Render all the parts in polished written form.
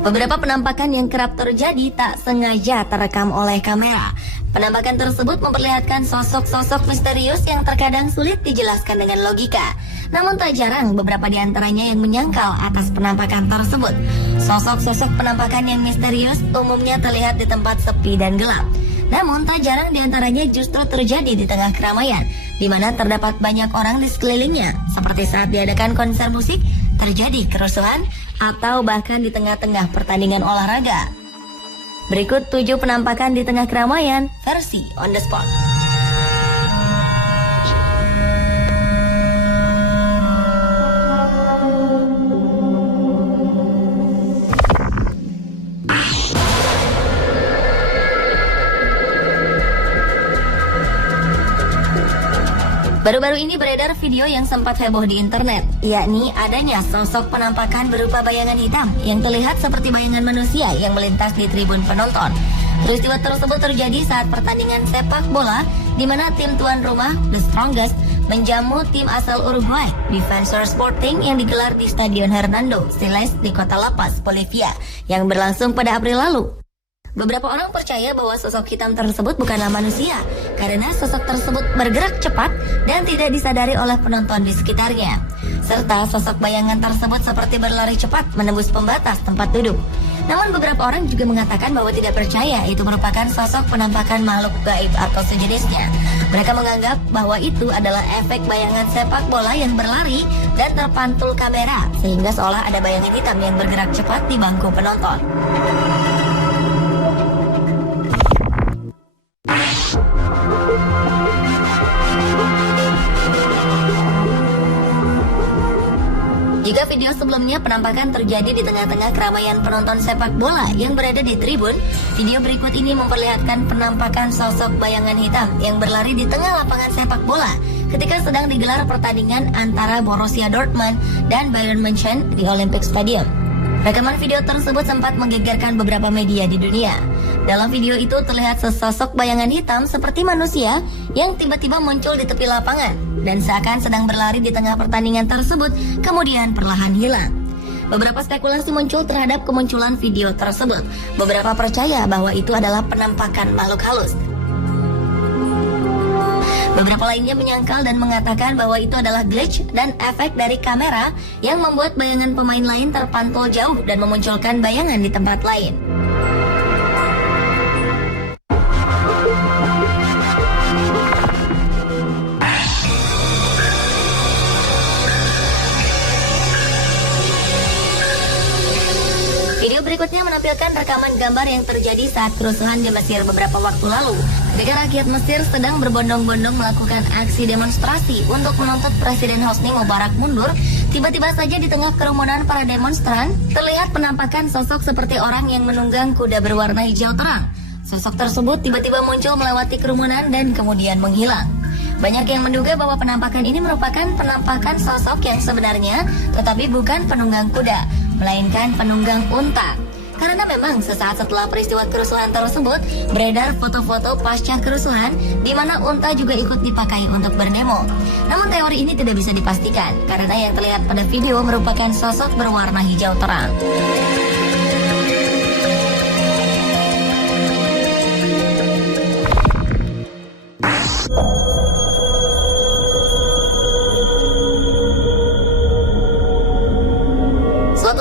Beberapa penampakan yang kerap terjadi tak sengaja terekam oleh kamera. Penampakan tersebut memperlihatkan sosok-sosok misterius yang terkadang sulit dijelaskan dengan logika. Namun tak jarang beberapa di antaranya yang menyangkal atas penampakan tersebut. Sosok-sosok penampakan yang misterius umumnya terlihat di tempat sepi dan gelap. Namun tak jarang di antaranya justru terjadi di tengah keramaian, di mana terdapat banyak orang di sekelilingnya, seperti saat diadakan konser musik, terjadi kerusuhan, atau bahkan di tengah-tengah pertandingan olahraga. Berikut 7 penampakan di tengah keramaian versi on the spot. Baru-baru ini beredar video yang sempat heboh di internet, yakni adanya sosok penampakan berupa bayangan hitam yang terlihat seperti bayangan manusia yang melintas di tribun penonton. Peristiwa tersebut terjadi saat pertandingan sepak bola di mana tim tuan rumah, The Strongest, menjamu tim asal Uruguay, Defensor Sporting yang digelar di Stadion Hernando Siles di kota La Paz, Bolivia, yang berlangsung pada April lalu. Beberapa orang percaya bahwa sosok hitam tersebut bukanlah manusia karena sosok tersebut bergerak cepat dan tidak disadari oleh penonton di sekitarnya. Serta sosok bayangan tersebut seperti berlari cepat menembus pembatas tempat duduk. Namun beberapa orang juga mengatakan bahwa tidak percaya itu merupakan sosok penampakan makhluk gaib atau sejenisnya. Mereka menganggap bahwa itu adalah efek bayangan sepak bola yang berlari dan terpantul kamera sehingga seolah ada bayangan hitam yang bergerak cepat di bangku penonton. Jika video sebelumnya penampakan terjadi di tengah-tengah keramaian penonton sepak bola yang berada di tribun, video berikut ini memperlihatkan penampakan sosok bayangan hitam yang berlari di tengah lapangan sepak bola ketika sedang digelar pertandingan antara Borussia Dortmund dan Bayern München di Olympic Stadium. Rekaman video tersebut sempat menggegerkan beberapa media di dunia. Dalam video itu terlihat sesosok bayangan hitam seperti manusia yang tiba-tiba muncul di tepi lapangan dan seakan sedang berlari di tengah pertandingan tersebut, kemudian perlahan hilang. Beberapa spekulasi muncul terhadap kemunculan video tersebut. Beberapa percaya bahwa itu adalah penampakan makhluk halus. Beberapa lainnya menyangkal dan mengatakan bahwa itu adalah glitch dan efek dari kamera yang membuat bayangan pemain lain terpantul jauh dan memunculkan bayangan di tempat lain. Video berikutnya menampilkan rekaman gambar yang terjadi saat kerusuhan di Mesir beberapa waktu lalu. Ketika rakyat Mesir sedang berbondong-bondong melakukan aksi demonstrasi untuk menuntut Presiden Hosni Mubarak mundur, tiba-tiba saja di tengah kerumunan para demonstran, terlihat penampakan sosok seperti orang yang menunggang kuda berwarna hijau terang. Sosok tersebut tiba-tiba muncul melewati kerumunan dan kemudian menghilang. Banyak yang menduga bahwa penampakan ini merupakan penampakan sosok yang sebenarnya, tetapi bukan penunggang kuda, melainkan penunggang unta. Karena memang sesaat setelah peristiwa kerusuhan tersebut, beredar foto-foto pasca kerusuhan di mana unta juga ikut dipakai untuk berdemo. Namun teori ini tidak bisa dipastikan, karena yang terlihat pada video merupakan sosok berwarna hijau terang.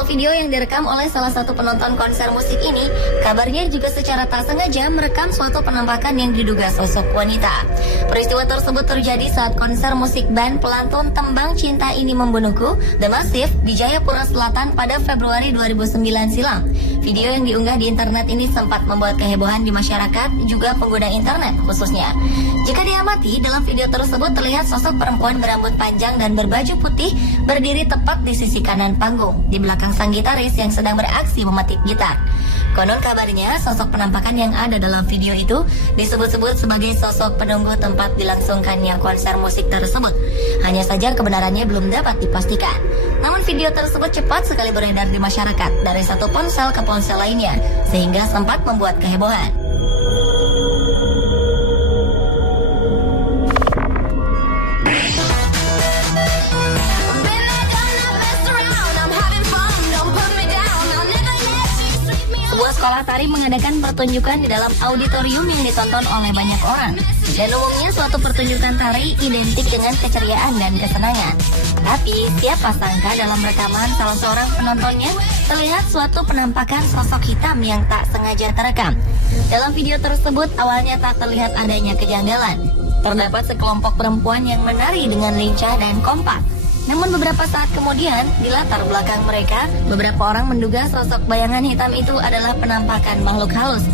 Video yang direkam oleh salah satu penonton konser musik ini, kabarnya juga secara tak sengaja merekam suatu penampakan yang diduga sosok wanita. Peristiwa tersebut terjadi saat konser musik band pelantun Tembang Cinta Ini Membunuhku, The Massive, di Jayapura Selatan pada Februari 2009 silam. Video yang diunggah di internet ini sempat membuat kehebohan di masyarakat, juga pengguna internet khususnya. Jika diamati, dalam video tersebut terlihat sosok perempuan berambut panjang dan berbaju putih berdiri tepat di sisi kanan panggung, di belakang sang gitaris yang sedang beraksi memetik gitar. Konon kabarnya, sosok penampakan yang ada dalam video itu disebut-sebut sebagai sosok penunggu tempat dilangsungkannya konser musik tersebut. Hanya saja kebenarannya belum dapat dipastikan. Namun video tersebut cepat sekali beredar di masyarakat dari satu ponsel ke ponsel lainnya, sehingga sempat membuat kehebohan. Atari mengadakan pertunjukan di dalam auditorium yang ditonton oleh banyak orang. Dan umumnya suatu pertunjukan tari identik dengan keceriaan dan kesenangan. Tapi siapa sangka dalam rekaman salah seorang penontonnya terlihat suatu penampakan sosok hitam yang tak sengaja terekam. Dalam video tersebut awalnya tak terlihat adanya kejanggalan. Terdapat sekelompok perempuan yang menari dengan lincah dan kompak. Namun beberapa saat kemudian, di latar belakang mereka, beberapa orang menduga sosok bayangan hitam itu adalah penampakan makhluk halus.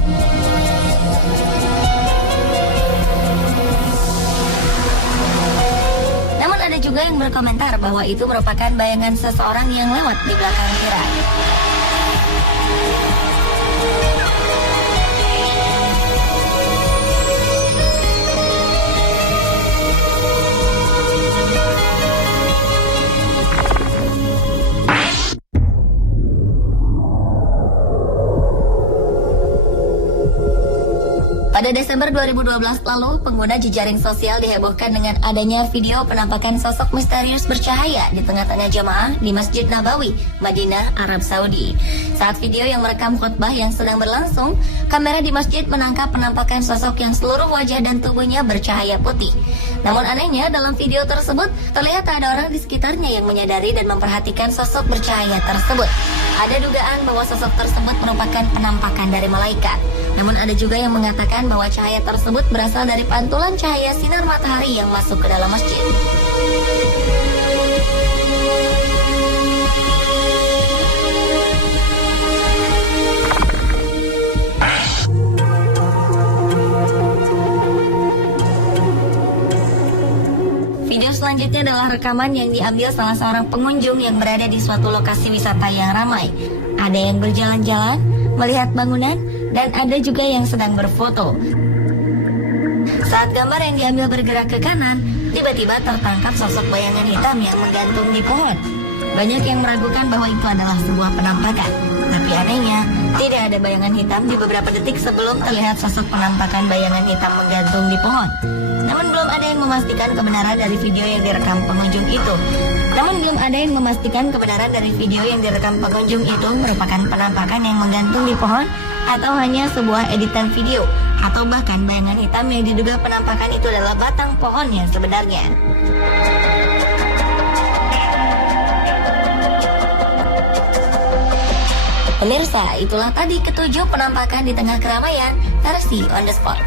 Namun ada juga yang berkomentar bahwa itu merupakan bayangan seseorang yang lewat di belakang Kira. Pada Desember 2012 lalu, pengguna jejaring sosial dihebohkan dengan adanya video penampakan sosok misterius bercahaya di tengah-tengah jamaah di Masjid Nabawi, Madinah, Arab Saudi. Saat video yang merekam khutbah yang sedang berlangsung, kamera di masjid menangkap penampakan sosok yang seluruh wajah dan tubuhnya bercahaya putih. Namun anehnya, dalam video tersebut terlihat ada orang di sekitarnya yang menyadari dan memperhatikan sosok bercahaya tersebut. Ada dugaan bahwa sosok tersebut merupakan penampakan dari malaikat. Namun ada juga yang mengatakan bahwa cahaya tersebut berasal dari pantulan cahaya sinar matahari yang masuk ke dalam masjid. Video selanjutnya adalah rekaman yang diambil salah seorang pengunjung yang berada di suatu lokasi wisata yang ramai. Ada yang berjalan-jalan, melihat bangunan, dan ada juga yang sedang berfoto. Saat gambar yang diambil bergerak ke kanan, tiba-tiba tertangkap sosok bayangan hitam yang menggantung di pohon. Banyak yang meragukan bahwa itu adalah sebuah penampakan. Tapi anehnya, tidak ada bayangan hitam di beberapa detik sebelum terlihat sosok penampakan bayangan hitam menggantung di pohon. Namun belum ada yang memastikan kebenaran dari video yang direkam pengunjung itu. Merupakan penampakan yang menggantung di pohon atau hanya sebuah editan video, atau bahkan bayangan hitam yang diduga penampakan itu adalah batang pohon yang sebenarnya. Pemirsa, itulah tadi ketujuh penampakan di tengah keramaian versi on the spot.